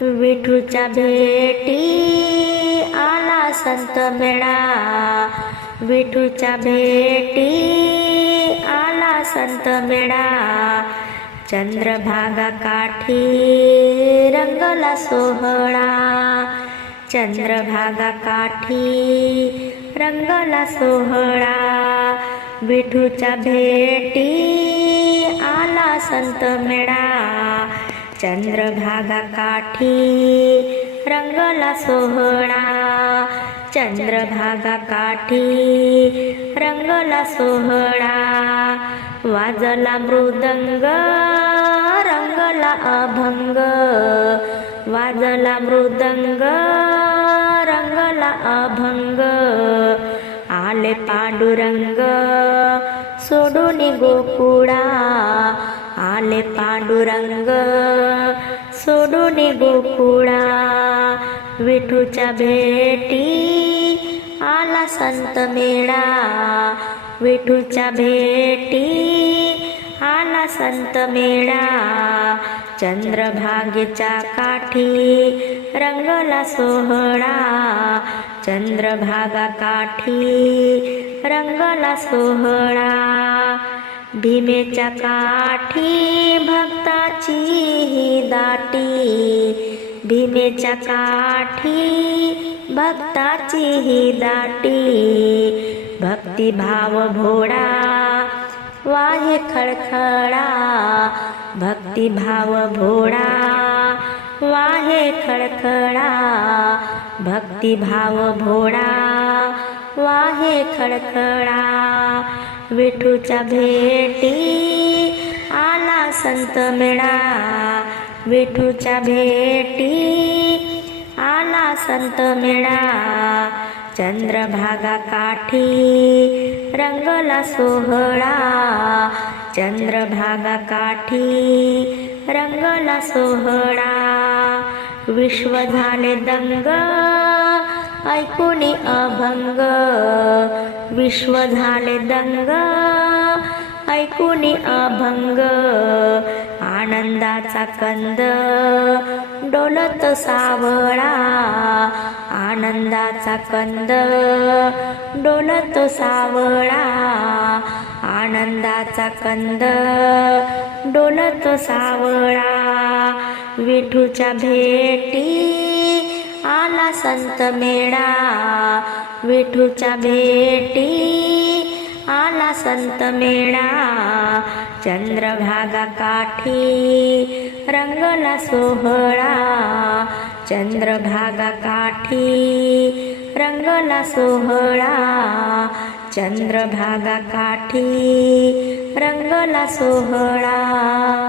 विठूच्या भेटी आला संत मेळा. विठूच्या भेटी आला संत मेळा. चंद्रभागा काठी रंगला सोहळा. चंद्रभागा काठी रंगला सोहळा. विठूच्या भेटी आला संत मेळा. चंद्रभागा काठी रंगला सोहळा. चंद्रभागा काठी रंगला सोहळा. वाजला मृदंग रंगला अभंग. वाजला मृदंग रंगला अभंग. आले पांडुरंग सोडून गोकुळा. आले पांडुरंग. सोडून गोकुळा विठूच्या भेटी. आला संत मेळा. विठूच्या भेटी. आला संत मेळा. चंद्रभागेच्या काठी. रंगला सोहळा. चंद्रभागा काठी. रंगला सोहळा. भीमेच्या काठी भक्ताची ही दाटी. भीमेच्या काठी भक्ताची ही दाटी. भक्तिभाव भोळा वाहे खळखळा. भक्तिभाव भोळा वाहे खळखळा. भक्तिभाव भोळा वाहे खळखळा. विठूच्या भेटी आला संत मेळा. विठूच्या भेटी आला संत मेळा. चंद्रभागा काठी रंगला सोहळा. चंद्रभागा काठी रंगला सोहळा. विश्व झाले दंग ऐकून अभंग. विश्व झाले दंग ऐकुनी अभंग आनंदाचा कंद डोलत सावळा आनंदाचा कंद डोलत सावळा आनंदाचा कंद डोलत सावळा. विठूच्या भेटी आला संत मेळा. विठूच्या भेटी. आला संत मेळा. चंद्रभागा काठी. रंगला सोहळा. चंद्रभागा काठी. रंगला सोहळा. चंद्रभागा काठी. रंगला सोहळा.